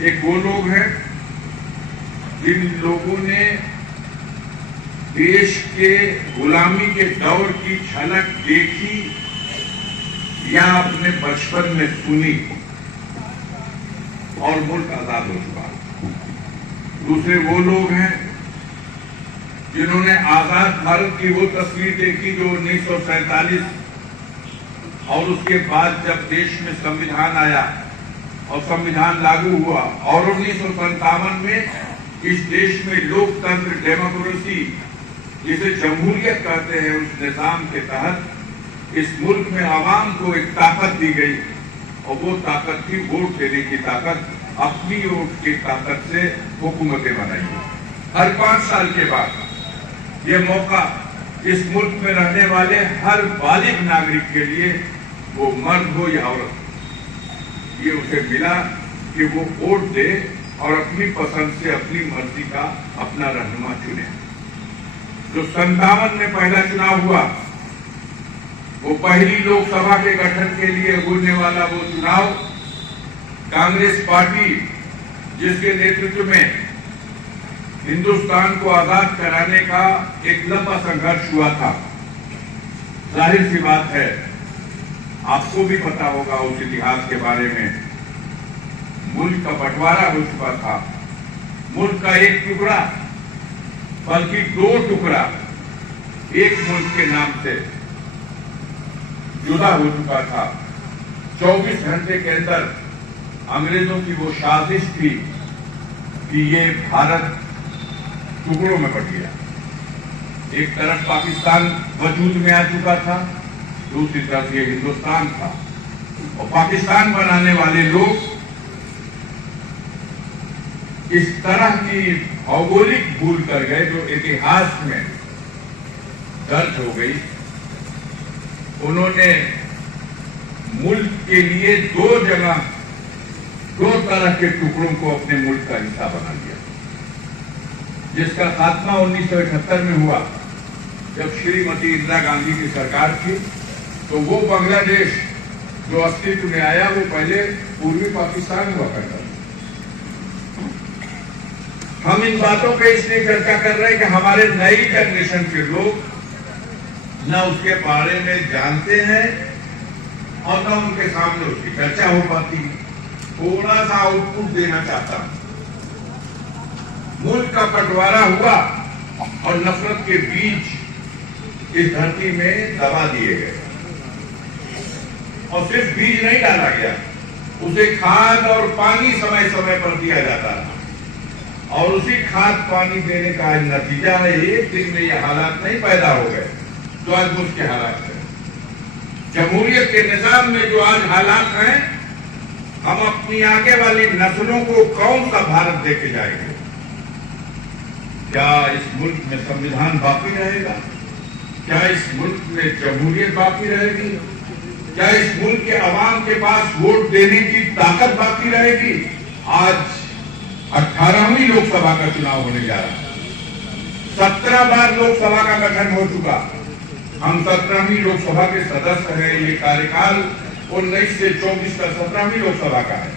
एक वो लोग हैं जिन लोगों ने देश के गुलामी के दौर की झलक देखी या अपने बचपन में सुनी और मुल्क आजाद हो चुका। दूसरे वो लोग हैं जिन्होंने आजाद भारत की वो तस्वीर देखी जो 1947 और उसके बाद जब देश में संविधान आया और संविधान लागू हुआ और 1957 में इस देश में लोकतंत्र, डेमोक्रेसी, जिसे जमहूरियत कहते हैं, उस निजाम के तहत इस मुल्क में आवाम को एक ताकत दी गई और वो ताकत थी वोट देने की ताकत। अपनी वोट की ताकत से हुकूमतें बनाई। हर 5 साल के बाद ये मौका इस मुल्क में रहने वाले हर बालिग नागरिक के लिए, वो मर्द हो या औरत, ये उसे मिला कि वो वोट दे और अपनी पसंद से अपनी मर्जी का अपना रहनुमा चुने। जो 57 में पहला चुनाव हुआ, वो पहली लोकसभा के गठन के लिए होने वाला वो चुनाव, कांग्रेस पार्टी जिसके नेतृत्व में हिंदुस्तान को आजाद कराने का एक लंबा संघर्ष हुआ था। जाहिर सी बात है, आपको भी पता होगा उस इतिहास के बारे में। मुल्क का बंटवारा हो चुका था। मुल्क का एक टुकड़ा, बल्कि 2 टुकड़ा एक मुल्क के नाम से जुदा हो चुका था। 24 घंटे के अंदर अंग्रेजों की वो साजिश थी कि ये भारत टुकड़ों में बट गया। एक तरफ पाकिस्तान वजूद में आ चुका था, दूसरी तरफ ये हिंदुस्तान था। और पाकिस्तान बनाने वाले लोग इस तरह की भौगोलिक भूल कर गए जो इतिहास में दर्ज हो गई। उन्होंने मुल्क के लिए 2 जगह 2 तरह के टुकड़ों को अपने मुल्क का हिस्सा बना लिया, जिसका खात्मा 1978 में हुआ जब श्रीमती इंदिरा गांधी की सरकार थी। तो वो बांग्लादेश जो अस्तित्व में आया, वो पहले पूर्वी पाकिस्तान हुआ करता था। हम इन बातों पे इसलिए चर्चा कर रहे हैं कि हमारे नई जनरेशन के लोग न उसके बारे में जानते हैं और न उनके सामने उसकी चर्चा हो पाती। थोड़ा सा आउटपुट देना चाहता हूं। मुल्क का बंटवारा हुआ और नफरत के बीज इस धरती में दबा दिए गए और सिर्फ बीज नहीं डाला गया, उसे खाद और पानी समय समय पर दिया जाता था। और उसी खाद पानी देने का नतीजा है एक दिन में ये हालात नहीं पैदा हो गए जो आज मुल्क के हालात हैं। जमहूरियत के निजाम में जो आज हालात हैं, हम अपनी आगे वाली नस्लों को कौन सा भारत देके जाएंगे? क्या इस मुल्क में संविधान बाकी रहेगा? क्या इस मुल्क में जमहूरियत बाकी रहेगी? क्या इस मुल्क के अवाम के पास वोट देने की ताकत बाकी रहेगी? आज 18वीं लोकसभा का चुनाव होने जा रहा है। 17 बार लोकसभा का गठन हो चुका। हम 17वीं लोकसभा के सदस्य हैं। ये कार्यकाल 19 से 24 का 17वीं लोकसभा का है।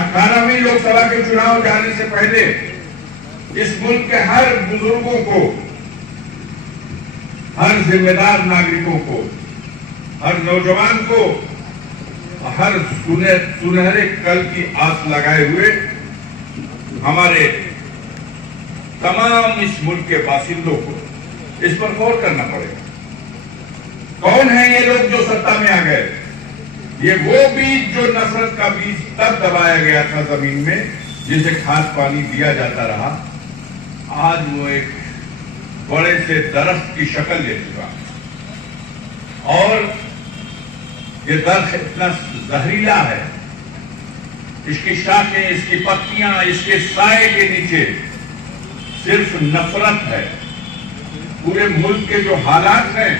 18वीं लोकसभा के चुनाव जाने से पहले इस मुल्क के हर बुजुर्गों को, हर जिम्मेदार नागरिकों को, हर नौजवान को, हर सुनहरे कल की आस लगाए हुए हमारे तमाम इस मुल्क के बासिंदों को इस पर गौर करना पड़ेगा। कौन है ये लोग जो सत्ता में आ गए? ये वो बीज जो नफरत का बीज तब दबाया गया था जमीन में, जिसे खाद पानी दिया जाता रहा, आज वो एक बड़े से दरख्त की शक्ल ले चुका और ये दरख्त इतना जहरीला है, इसकी शाखें, इसकी पत्तियां, इसके साए के नीचे सिर्फ नफरत है। पूरे मुल्क के जो हालात हैं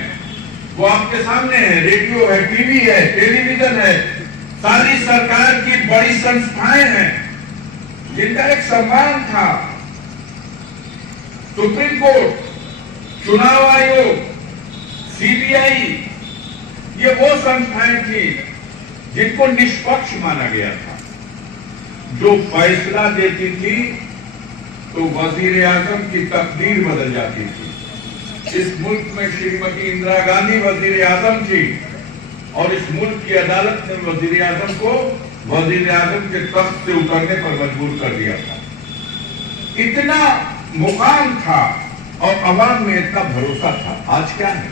वो आपके सामने है। रेडियो है, टीवी है, टेलीविजन है, सारी सरकार की बड़ी संस्थाएं हैं जिनका एक सम्मान था। सुप्रीम कोर्ट, चुनाव आयोग, सीबीआई, ये वो संस्थाएं थी जिनको निष्पक्ष माना गया था, जो फैसला देती थी तो वजीर आजम की तकदीर बदल जाती थी। इस मुल्क में श्रीमती इंदिरा गांधी वजीर आजम थी और इस मुल्क की अदालत ने वजीर आजम को वजीर आजम के तख्त से उतरने पर मजबूर कर दिया था। इतना मुकाम था और अवाम में इतना भरोसा था। आज क्या है?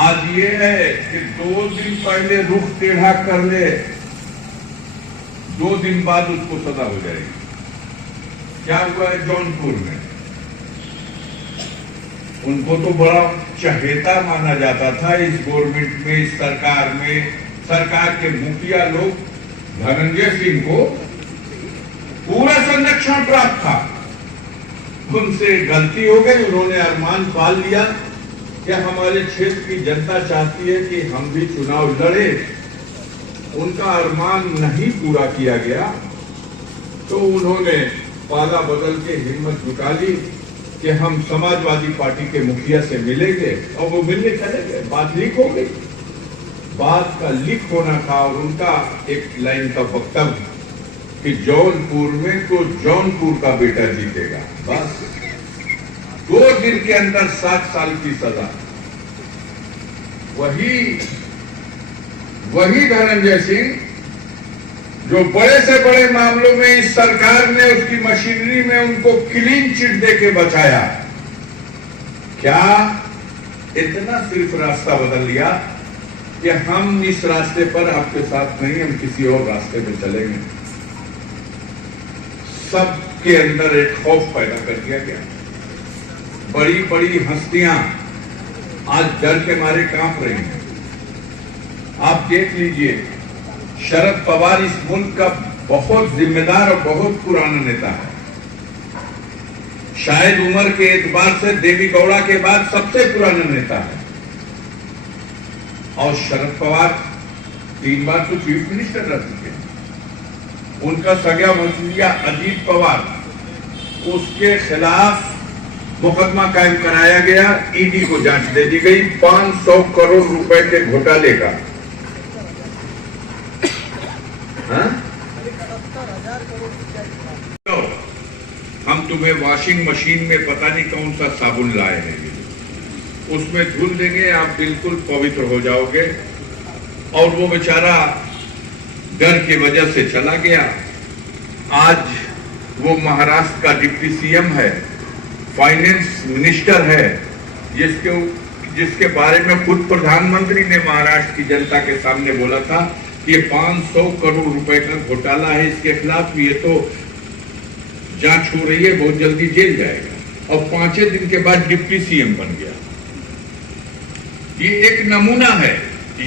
आज ये है कि 2 दिन पहले रुख टेढ़ा कर ले, 2 दिन बाद उसको सजा हो जाएगी। क्या हुआ है जौनपुर में? उनको तो बड़ा चहेता माना जाता था इस गवर्नमेंट में, इस सरकार में। सरकार के मुखिया लोग धनंजय सिंह को पूरा संरक्षण प्राप्त था। उनसे गलती हो गई, उन्होंने अरमान पाल लिया कि हमारे क्षेत्र की जनता चाहती है कि हम भी चुनाव लड़े। उनका अरमान नहीं पूरा किया गया तो उन्होंने पाला बदल के हिम्मत जुटा ली कि हम समाजवादी पार्टी के मुखिया से मिलेंगे, और वो मिलने चले गए। बात लीक हो गई। बात का लीक होना था और उनका एक लाइन का वक्तव्य कि जौनपुर में तो जौनपुर का बेटा जीतेगा। बस 2 दिन के अंदर 7 साल की सजा। वही धनंजय सिंह जो बड़े से बड़े मामलों में इस सरकार ने उसकी मशीनरी में उनको क्लीन चिट देके बचाया। क्या इतना सिर्फ रास्ता बदल लिया कि हम इस रास्ते पर आपके साथ नहीं, हम किसी और रास्ते पे चलेंगे। सबके अंदर एक खौफ पैदा कर दिया गया। बड़ी बड़ी हस्तियां आज डर के मारे कांप रही हैं। आप देख लीजिए, शरद पवार इस मुल्क का बहुत जिम्मेदार और बहुत पुराना नेता है। शायद उम्र के एतबार से देवी गौड़ा के बाद सबसे पुराना नेता है। और शरद पवार 3 बार तो चीफ मिनिस्टर रह चुके हैं। उनका सगा भतीजा अजीत पवार, उसके खिलाफ मुकदमा कायम कराया गया। ईडी को जांच दे दी गई 500 करोड़ रुपए के घोटाले का। तो हम तुम्हें वॉशिंग मशीन में पता नहीं कौन सा साबुन लाए हैं, उसमें धुल देंगे, आप बिल्कुल पवित्र हो जाओगे। और वो बेचारा डर की वजह से चला गया। आज वो महाराष्ट्र का डिप्टी सीएम है, फाइनेंस मिनिस्टर है, जिसके बारे में खुद प्रधानमंत्री ने महाराष्ट्र की जनता के सामने बोला था कि ये 500 करोड़ रुपए का घोटाला है, इसके खिलाफ ये तो जांच हो रही है, बहुत जल्दी जेल जाएगा। और 5 दिन के बाद डिप्टी सीएम बन गया। ये एक नमूना है।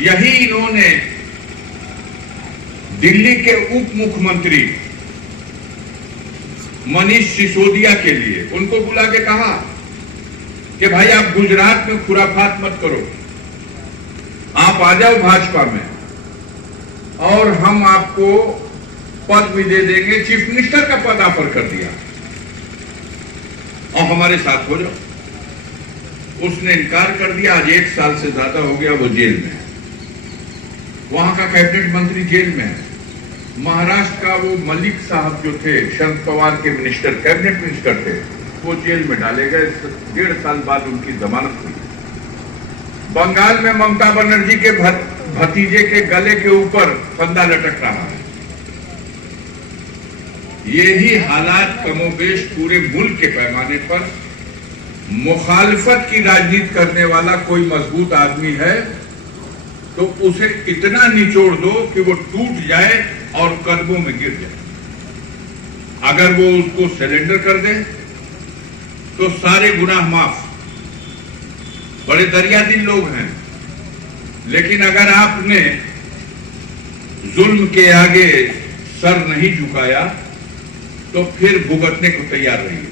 यही इन्होंने दिल्ली के उप मुख्यमंत्री मनीष सिसोदिया के लिए उनको बुला के कहा कि भाई आप गुजरात में खुराफात मत करो, आप आ जाओ भाजपा में और हम आपको पद भी दे देंगे। चीफ मिनिस्टर का पद ऑफर कर दिया और हमारे साथ हो जाओ। उसने इनकार कर दिया। आज 1 साल से ज्यादा हो गया वो जेल में है। वहां का कैबिनेट मंत्री जेल में है। महाराष्ट्र का वो मलिक साहब जो थे, शरद पवार के मिनिस्टर, कैबिनेट मिनिस्टर थे, वो जेल में डाले गए। 1.5 साल बाद उनकी जमानत हुई। बंगाल में ममता बनर्जी के भतीजे के गले के ऊपर फंदा लटक रहा है। यही हालात कमोबेश पूरे मुल्क के पैमाने पर। मुखालफत की राजनीति करने वाला कोई मजबूत आदमी है तो उसे इतना निचोड़ दो कि वो टूट जाए और कदमों में गिर जाए। अगर वो उसको सरेंडर कर दे तो सारे गुनाह माफ। बड़े दरियादिल लोग हैं, लेकिन अगर आपने जुल्म के आगे सर नहीं झुकाया तो फिर भुगतने को तैयार रहिए।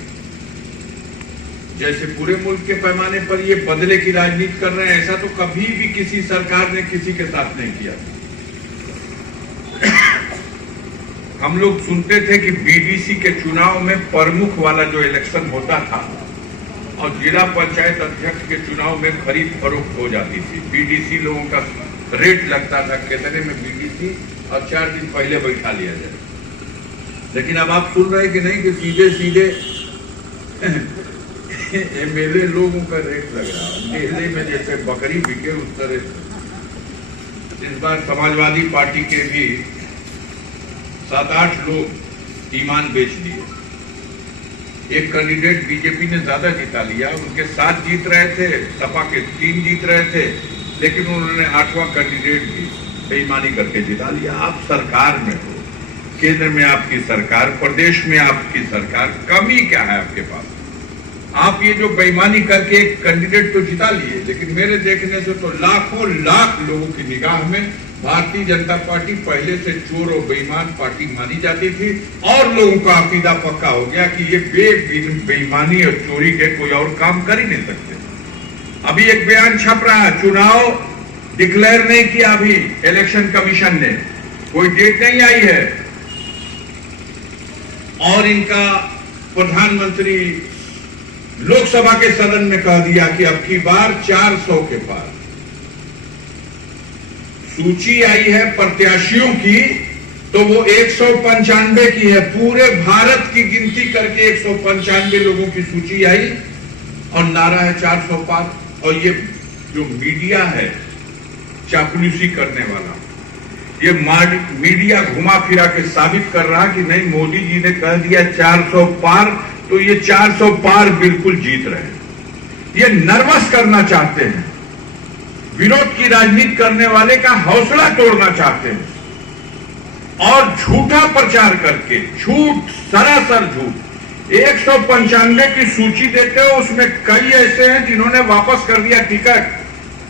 जैसे पूरे मुल्क के पैमाने पर ये बदले की राजनीति कर रहे हैं, ऐसा तो कभी भी किसी सरकार ने किसी के साथ नहीं किया। हम लोग सुनते थे कि बीडीसी के चुनाव में प्रमुख वाला जो इलेक्शन होता था और जिला पंचायत अध्यक्ष के चुनाव में खरीद फरोख्त हो जाती थी। बीडीसी लोगों का रेट लगता था कितने में बीडीसी, और 4 दिन पहले बैठा लिया जाए। लेकिन अब आप सुन रहे कि नहीं कि सीधे सीधे एमएलए लोगों का रेट लग रहा है। मेले में जैसे बकरी बिके उस तरह से इस बार समाजवादी पार्टी के भी 7-8 लोग ईमान बेच दिए। एक कैंडिडेट बीजेपी ने ज्यादा जिता लिया, उनके 7 जीत रहे थे, सपा के 3 जीत रहे थे, लेकिन उन्होंने 8वां कैंडिडेट भी बेईमानी करके जिता लिया। आप सरकार में हो, केंद्र में आपकी सरकार, प्रदेश में आपकी सरकार, कमी क्या है आपके पास? आप ये जो बेईमानी करके एक कैंडिडेट तो जिता लिए, लेकिन मेरे देखने से तो लाखों लाख लोगों की निगाह में भारतीय जनता पार्टी पहले से चोर और बेईमान पार्टी मानी जाती थी, और लोगों का अकीदा पक्का हो गया कि ये बेईमानी और चोरी के कोई और काम कर ही नहीं सकते। अभी एक बयान छप रहा है, चुनाव डिक्लेयर नहीं किया अभी इलेक्शन कमीशन ने, कोई डेट नहीं आई है, और इनका प्रधानमंत्री लोकसभा के सदन में कह दिया कि अब की बार 400 के पार सूची आई है प्रत्याशियों की, तो वो 195 की है। पूरे भारत की गिनती करके 195 लोगों की सूची आई और नारा है 400 पार। और ये जो मीडिया है चापलूसी करने वाला, ये मीडिया घुमा फिरा के साबित कर रहा कि नहीं, मोदी जी ने कह दिया 400 पार, तो ये 400 पार बिल्कुल जीत रहे हैं। ये नर्वस करना चाहते हैं, विरोध की राजनीति करने वाले का हौसला तोड़ना चाहते हैं, और झूठा प्रचार करके, झूठ, सरासर झूठ। 195 की सूची देते हो, उसमें कई ऐसे हैं जिन्होंने वापस कर दिया टिकट,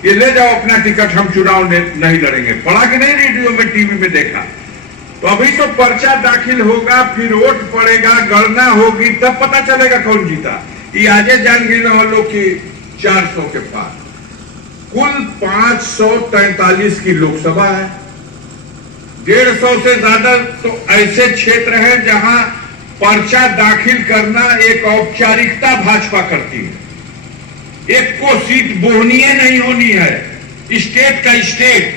ये ले जाओ अपना टिकट, हम चुनाव नहीं लड़ेंगे। पढ़ा कि नहीं रेडियो में, टीवी में देखा? तो अभी तो पर्चा दाखिल होगा, फिर वोट पड़ेगा, गणना होगी, तब पता चलेगा कौन जीता। ये आजे जान गए वालों की 400 के पार। कुल 543 की लोकसभा है, 150 से ज्यादा तो ऐसे क्षेत्र हैं जहां पर्चा दाखिल करना एक औपचारिकता भाजपा करती है। एक को सीट बोहनीय नहीं होनी है, स्टेट का स्टेट,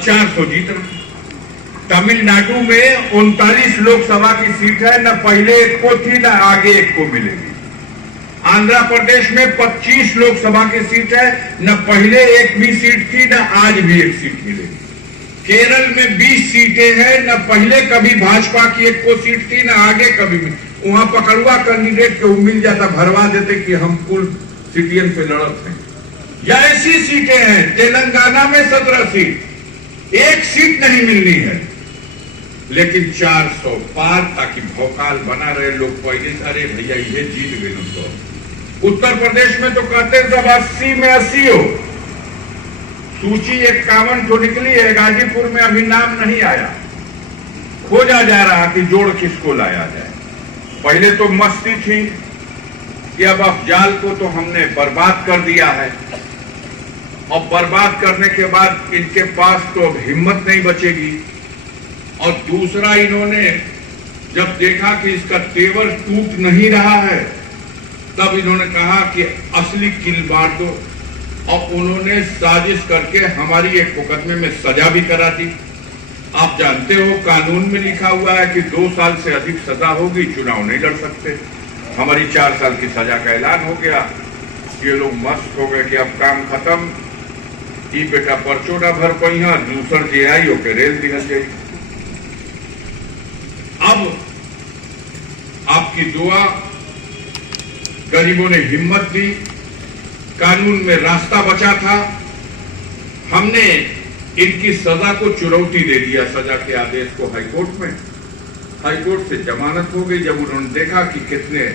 400 जीत रहे। तमिलनाडु में 39 लोकसभा की सीट है, न पहले एक को थी न आगे एक को मिलेगी। आंध्र प्रदेश में 25 लोकसभा की सीट है, न पहले एक भी सीट थी न आज भी एक सीट मिलेगी। केरल में 20 सीटें हैं, न पहले कभी भाजपा की एक को सीट थी न आगे कभी भी। वहां पकड़ुआ कैंडिडेट को मिल जाता, भरवा देते कि हम कुल सिटियन पे लड़ते हैं। या ऐसी सीटें हैं, तेलंगाना में 17 सीट, एक सीट नहीं मिलनी है, लेकिन 400 पार, ताकि भौकाल बना रहे लोग पहले से, अरे भैया ये जीत गए तो। उत्तर प्रदेश में तो कहते हैं सब 80 में 80 हो। सूची 51 तो निकली है, गाजीपुर में अभी नाम नहीं आया, खोजा जा रहा कि जोड़ किसको लाया जाए। पहले तो मस्ती थी कि अब अफजाल को तो हमने बर्बाद कर दिया है, और बर्बाद करने के बाद इनके पास तो अब हिम्मत नहीं बचेगी। और दूसरा, इन्होंने जब देखा कि इसका तेवर टूट नहीं रहा है, तब इन्होंने कहा कि असली किल मार दो, और उन्होंने साजिश करके हमारी एक मुकदमे में सजा भी करा दी। आप जानते हो कानून में लिखा हुआ है कि 2 साल से अधिक सजा होगी, चुनाव नहीं लड़ सकते। हमारी 4 साल की सजा का ऐलान हो गया। ये लोग मस्त हो गए कि अब काम खत्म, ई बेटा पर्चो ना भर पहिया, दूसर जे आई ओके रेल दिखल गई। अब आपकी दुआ, गरीबों ने हिम्मत दी, कानून में रास्ता बचा था, हमने इनकी सजा को चुनौती दे दिया, सजा के आदेश को हाईकोर्ट में। हाईकोर्ट से जमानत हो गई जब उन्होंने देखा कि कितने,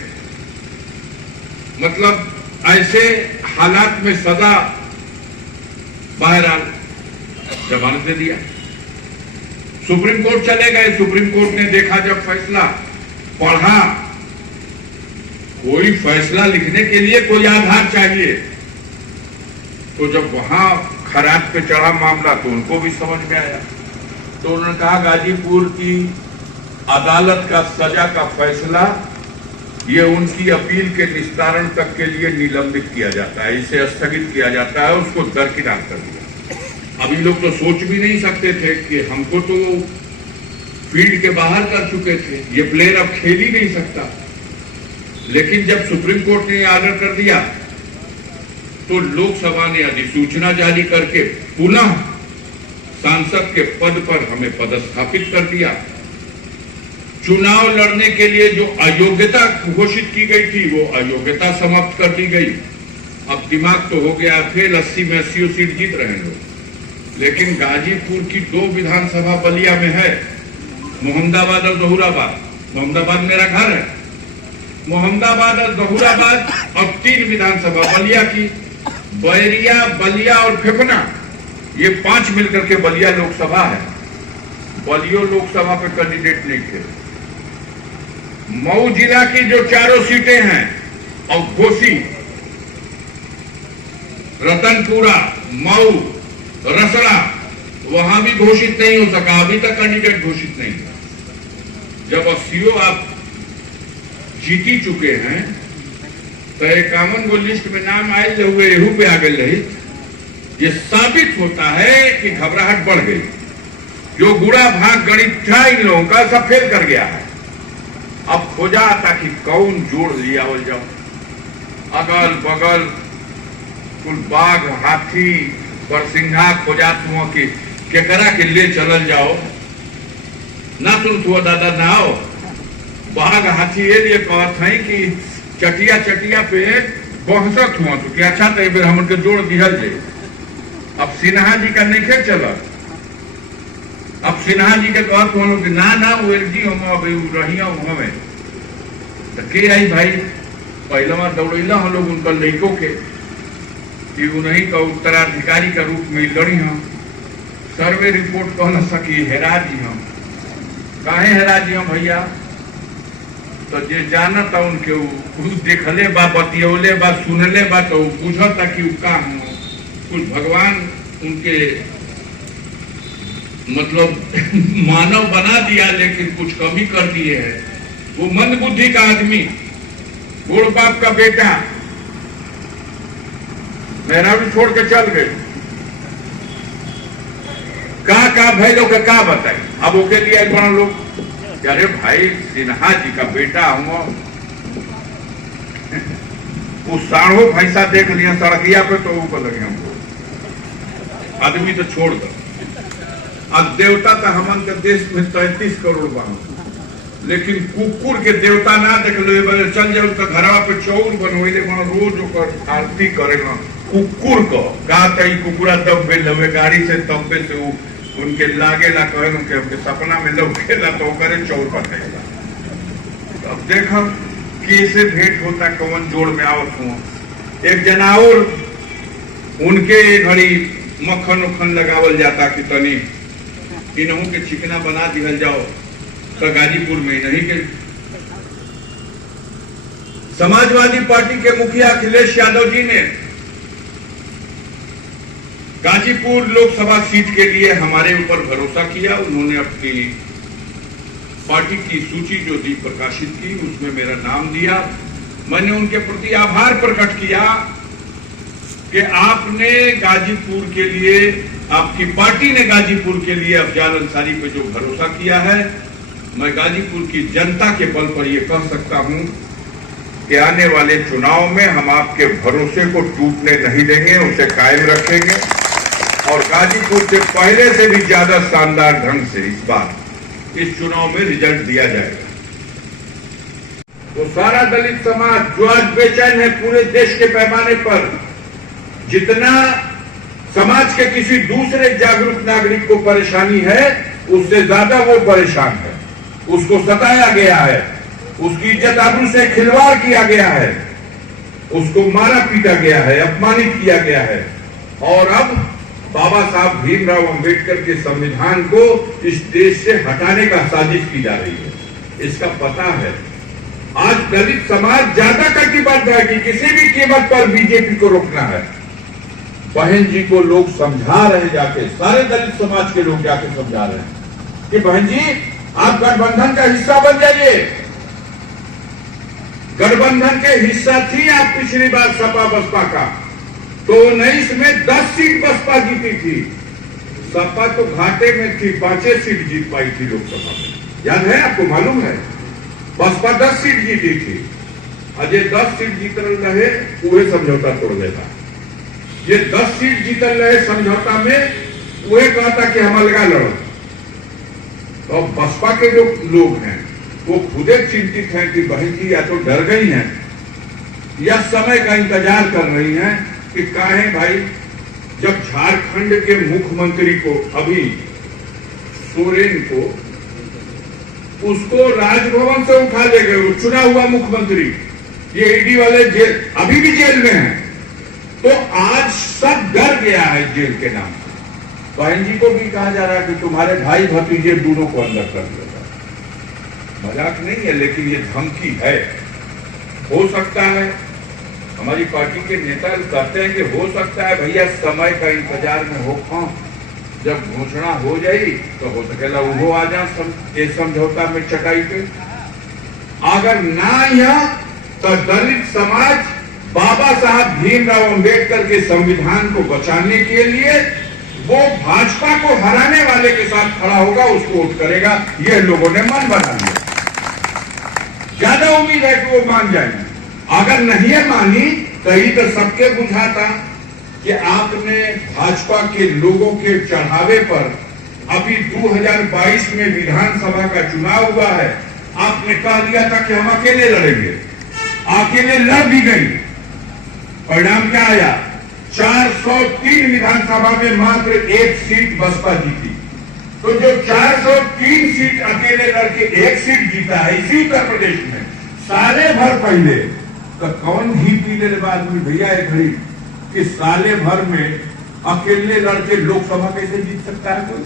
मतलब ऐसे हालात में सजा, बहरहाल जमानत दे दिया। सुप्रीम कोर्ट चले गए, सुप्रीम कोर्ट ने देखा जब फैसला, पढ़ा, कोई फैसला लिखने के लिए कोई आधार चाहिए, तो जब वहां खराज पे चढ़ा मामला तो उनको भी समझ में आया। तो उन्होंने कहा गाजीपुर की अदालत का सजा का फैसला ये उनकी अपील के निस्तारण तक के लिए निलंबित किया जाता है, इसे स्थगित किया जाता है, उसको दरकिनार कर दिया। अभी लोग तो सोच भी नहीं सकते थे कि हमको तो फील्ड के बाहर कर चुके थे। ये प्लेयर अब खेल ही नहीं सकता। लेकिन जब सुप्रीम कोर्ट ने ऑर्डर कर दिया तो लोकसभा ने अधिसूचना जारी करके पुनः सांसद के पद पर हमें पदस्थापित कर दिया। चुनाव लड़ने के लिए जो अयोग्यता घोषित की गई थी वो अयोग्यता समाप्त कर दी गई। अब दिमाग तो हो गया फेल, 80 में 80 सीट जीत रहे हैं लोग। लेकिन गाजीपुर की 2 विधानसभा बलिया में है, मोहम्मदाबाद और जहूराबाद। मोहम्मदाबाद मेरा घर है। मोहम्मदाबाद और जहूराबाद और 3 विधानसभा बलिया की, बैरिया, बलिया और फेफना, ये 5 मिलकर के बलिया लोकसभा है। बलियो लोकसभा पे कैंडिडेट नहीं थे। मऊ जिला की जो 4 सीटें हैं और घोसी, रतनपुरा, मऊ, रसड़ा, वहां भी घोषित नहीं हो सका। अभी तक कैंडिडेट घोषित नहीं है। जब 80 आप जीती चुके हैं तो 51 गो लिस्ट में नाम आए हुए एहू पे आ गए रही। ये साबित होता है कि घबराहट बढ़ गई। जो बुरा भाग गणित था इन लोगों का सब फेल कर गया है। अब खोजा आता कि कौन जोड़ लिया हो जाओ, अगल बगल कुल बाघ, हाथी, बरसिंघा खोजात हुआ कि केकरा के ले चलल जाओ। ना सुन हुआ दादा ना आओ। बाघ हाथी ये लिए कहत है कि चटिया चटिया पे बहसत हुआ तो क्या अच्छा तो हम उनके जोड़ दिहल जाए। अब सिन्हा जी का नहीं खेल चला। अब सिन्हा जी के कहत हुआ कि ना वो जी हम रही हमें तो के आई भाई पहला दौड़ेला हम लोग उनका लड़कों के कि उन्हीं का उत्तराधिकारी का रूप में लड़ी हम। सर्वे रिपोर्ट कह न सकी हेरा जी हम। काहे हेरा जी हम भैया? तो जे जानता उनके देखले बा, बतियौले बा, सुनले बा तो पूछता कि का हम कुछ भगवान उनके मतलब मानव बना दिया लेकिन कुछ कमी कर दिए है। वो मंद बुद्धि का आदमी, बूढ़ बाप का बेटा मेरा भी छोड़ के चल गए। का भाई लोग का बताए। अब ओके लिए बड़ा लोग अरे भाई सिन्हा जी का बेटा हुआ, वो साढ़ो भैंसा देख लिया सड़किया पे तो ऊपर लगे हमको। आदमी तो छोड़ दो। अब देवता तो हमन के देश में 33 करोड़ बा, लेकिन कुकुर के देवता ना देख लो। बोले चल जाओ तो घरवा पे चौर बनवेले बना, रोज ओकर आरती करेगा कुकुर को। का कुकुरा दब गए लवे गाड़ी से तब्बे से वो उनके लागेला कहे उनके सपना में लौकेला तो करे चौर पटेगा। अब देखो कैसे भेंट होता, कौन जोड़ में आवत हुआ। एक जनावर उनके घड़ी मक्खन उखन लगावल जाता कि तनी इन्हों के चिकना बना दिया जाओ तो गाजीपुर में नहीं के समाजवादी पार्टी के मुखिया अखिलेश यादव जी ने गाजीपुर लोकसभा सीट के लिए हमारे ऊपर भरोसा किया। उन्होंने अपनी पार्टी की सूची जो दी प्रकाशित की उसमें मेरा नाम दिया। मैंने उनके प्रति आभार प्रकट किया कि आपने गाजीपुर के लिए, आपकी पार्टी ने गाजीपुर के लिए अफजाल अंसारी पे जो भरोसा किया है। मैं गाजीपुर की जनता के बल पर यह कह सकता हूं कि आने वाले चुनाव में हम आपके भरोसे को टूटने नहीं देंगे, उसे कायम रखेंगे और गाजीपुर से पहले से भी ज्यादा शानदार ढंग से इस बार इस चुनाव में रिजल्ट दिया जाएगा। तो सारा दलित समाज जो आज बेचैन है पूरे देश के पैमाने पर, जितना समाज के किसी दूसरे जागरूक नागरिक को परेशानी है उससे ज्यादा वो परेशान है। उसको सताया गया है, उसकी इज्जत आबरू से खिलवाड़ किया गया है, उसको मारा पीटा गया है, अपमानित किया गया है। और अब बाबा साहब भीमराव अंबेडकर के संविधान को इस देश से हटाने का साजिश की जा रही है। इसका पता है। आज दलित समाज ज्यादा कटिबद्ध है कि किसी भी कीमत पर बीजेपी को रोकना है। बहन जी को लोग समझा रहे जाके, सारे दलित समाज के लोग जाके समझा रहे हैं कि बहन जी आप गठबंधन का हिस्सा बन जाइए। गठबंधन के हिस्सा थी आप पिछली बार सपा बसपा का, तो 19 में 10 सीट बसपा जीती थी। सपा तो घाटे में थी, 5 सीट जीत पाई थी लोकसभा में। याद है आपको, मालूम है? बसपा 10 सीट जीती थी, अजय 10 सीट जीतल रहे, वह समझौता तोड़ देता। ये 10 सीट जीतल रहे समझौता में, वह कहता कि हम अलगा लड़ो। तो बसपा के जो लोग हैं वो खुद चिंतित हैं कि बहन जी या तो डर गई हैं या समय का इंतजार कर रही हैं कि काहे भाई, जब झारखंड के मुख्यमंत्री को, अभी सोरेन को, उसको राजभवन से उठा ले गए, वो चुना हुआ मुख्यमंत्री, ये ईडी वाले जेल, अभी भी जेल में हैं। तो आज सब डर गया है जेल के नाम से। बहन जी को भी कहा जा रहा है कि तुम्हारे भाई भतीजे दोनों को अंदर कर दिया। मजाक नहीं है, लेकिन ये धमकी है। हो सकता है, हमारी पार्टी के नेता कहते हैं कि हो सकता है भैया समय का इंतजार में हो, जब घोषणा हो जाएगी तो हो सकेला वो आ जा समझौता में चटाई पे। अगर ना यह तो दलित समाज बाबा साहब भीमराव अंबेडकर के संविधान को बचाने के लिए वो भाजपा को हराने वाले के साथ खड़ा होगा, उसको वोट करेगा। ये लोगों ने मन बना लिया। ज्यादा उम्मीद है कि वो मान जाएंगे। अगर नहीं है मानी, कहीं तो सबके बुझाता कि आपने भाजपा के लोगों के चढ़ावे पर, अभी 2022 में विधानसभा का चुनाव हुआ है, आपने कह दिया था कि हम अकेले लड़ेंगे। अकेले लड़ भी गई, परिणाम क्या आया? 403 विधानसभा में मात्र 1 सीट बसपा जीती। तो जो 403 सीट अकेले लड़के 1 सीट जीता है इसी उत्तर प्रदेश में, साले भर पहले तो कौन घी पी ले बाद में भैया एक घड़ी कि साले भर में अकेले लड़के लोकसभा कैसे जीत सकता है कोई?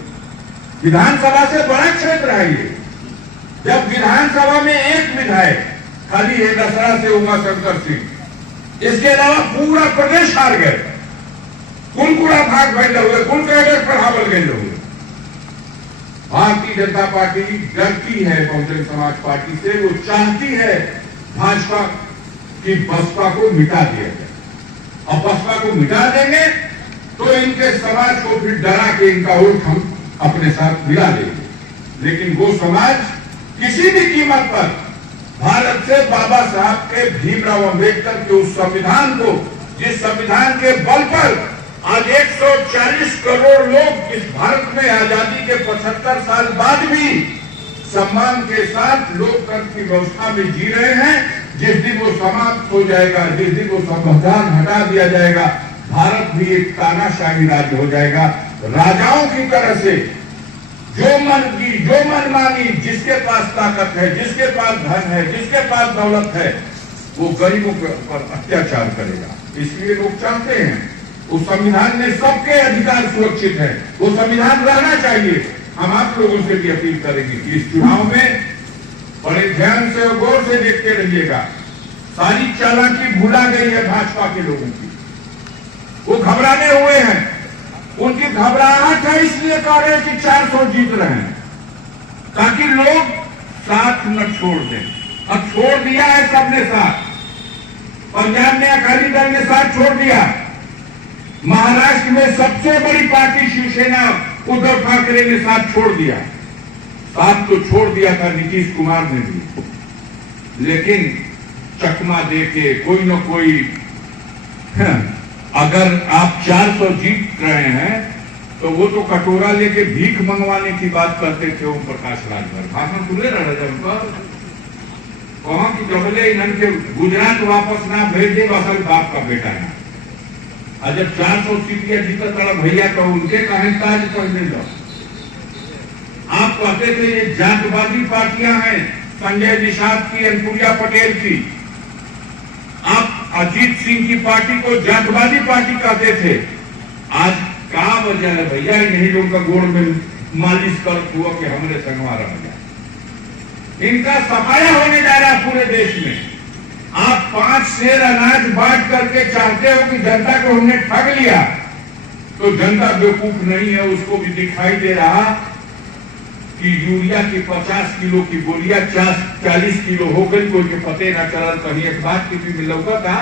विधानसभा से बड़ा क्षेत्र है ये। जब विधानसभा में एक विधायक खाली है दसरा से उमाशंकर सिंह, इसके अलावा पूरा प्रदेश हार गए, कुल पूरा भाग फैल हुए, कुल कैडर पर हावल गए हुए। भारतीय जनता पार्टी डरती है बहुजन समाज पार्टी से, वो चाहती है भाजपा की बसपा को मिटा दिया जाए। और बसपा को मिटा देंगे तो इनके समाज को फिर डरा के इनका वोट हम अपने साथ मिला देंगे। लेकिन वो समाज किसी भी कीमत पर भारत से बाबा साहब के भीमराव अंबेडकर के उस संविधान को, जिस संविधान के बल पर आज 140 करोड़ लोग इस भारत में आजादी के 75 साल बाद भी सम्मान के साथ लोकतंत्र की व्यवस्था में जी रहे हैं, जिस दिन वो समाप्त हो जाएगा, जिस दिन वो संविधान हटा दिया जाएगा, भारत भी एक तानाशाही राज्य हो जाएगा। राजाओं की तरह से जो मनमानी, जिसके पास ताकत है, जिसके पास धन है, जिसके पास दौलत है, वो गरीबों पर अत्याचार करेगा। इसलिए लोग चाहते हैं उस संविधान में सबके अधिकार सुरक्षित है, वो संविधान रहना चाहिए। हम आप लोगों से भी अपील करेंगे कि इस चुनाव में बड़े ध्यान से और गौर से देखते रहिएगा। सारी चालाकी भुला गई है भाजपा के लोगों की, वो घबराने हुए हैं। उनकी घबराहट है, इसलिए कह रहे हैं कि 400 जीत रहे हैं, ताकि लोग साथ न छोड़ दें। अब छोड़ दिया है सबने साथ। पंजाब में अकाली दल ने साथ छोड़ दिया, महाराष्ट्र में सबसे बड़ी पार्टी शिवसेना उद्धव ठाकरे ने साथ छोड़ दिया। साथ तो छोड़ दिया था नीतीश कुमार ने भी, लेकिन चकमा दे के कोई न कोई, अगर आप 400 जीत रहे हैं तो वो तो कटोरा लेके भीख मंगवाने की बात करते थे ओम प्रकाश राजभर। भाषण सुने रहे जब कहा कि जबले इनके गुजरात वापस ना भेज दे, असल बाप का बेटा है। जब 400 सीटियां जीता तड़ा भैया तो उनके कहे ताज पहने लो। आप कहते थे ये जातवादी पार्टियां हैं, संजय निषाद की, अनुप्रिया पटेल की। आप अजीत सिंह की पार्टी को जातवादी पार्टी कहते थे। आज क्या वजह है भैया, इन्हीं लोगों का गोड़ में मालिश कर हुआ कि हमने संगवा रह गया। इनका सफाया होने जा रहा पूरे देश में। आप 5 शेर अनाज बांट करके चाहते हो कि जनता को हमने ठग लिया, तो जनता बेवकूफ नहीं है, उसको भी दिखाई दे रहा कि यूरिया की 50 किलो की बोलियां 40 किलो हो गई, कोई के पते ना चला। कहीं अखबार की भी लौका था